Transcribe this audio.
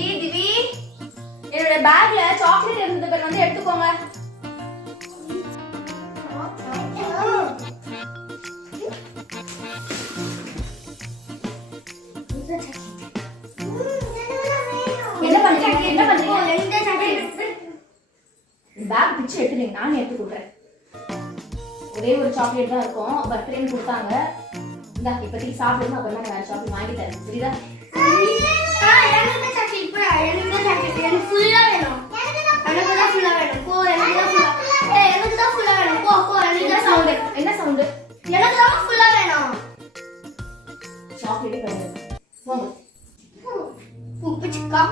ஏய் திவி, என்னோட பேக்ல சாக்லேட் இருந்தது பேர் வந்து எடுத்துக்கோங்க. என்ன பண்றீங்க? என்ன பண்றீங்க? பேக் பிச்சு எடுத்துறீங்க, நானே எடுத்து கொடுக்குறேன். ஒரே ஒரு சாக்லேட் தான் இருக்கும், பர்த்டேன்னு கொடுத்தாங்க. இந்தா இப்போதைக்கு சாப்பிடுங்க, அப்புறமா நான் சாக்லேட் வாங்கி தரேன். புரியுதா? எனக்கு ஃபுல்லா வேணும். எனக்கு தான் ஃபுல்லா வேணும். போ, எனக்கு தான் ஃபுல்லா. எனக்கு தான் ஃபுல்லா வேணும். போ போ, எனக்கு தான் சவுண்ட். என்ன சவுண்ட்? எனக்கு தான் ஃபுல்லா வேணும். சாக்லேட் கிடையாது. போங்க. உப்பு சிக்கா.